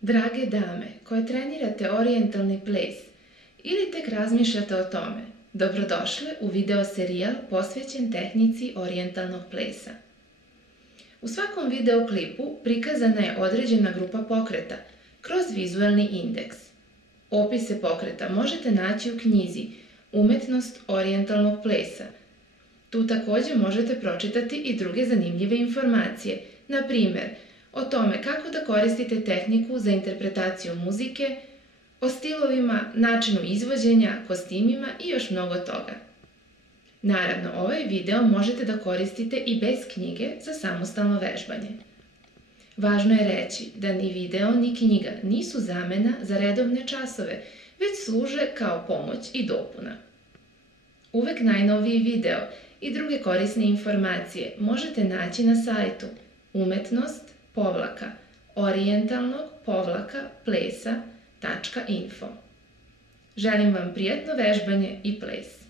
Drage dame koje trenirate orijentalni ples ili tek razmišljate o tome, dobrodošle u video serijal posvećen tehnici orijentalnog plesa. U svakom videoklipu prikazana je određena grupa pokreta kroz vizuelni indeks. Opise pokreta možete naći u knjizi Umetnost orijentalnog plesa. Tu također možete pročitati i druge zanimljive informacije, na primjer, o tome kako da koristite tehniku za interpretaciju muzike, o stilovima, načinu izvođenja, kostimima i još mnogo toga. Naravno, ovaj video možete da koristite i bez knjige za samostalno vežbanje. Važno je reći da ni video ni knjiga nisu zamena za redovne časove, već služe kao pomoć i dopuna. Uvek najnoviji video i druge korisne informacije možete naći na sajtu umetnost-orijentalnog-plesa.info. Želim vam prijatno vežbanje i ples!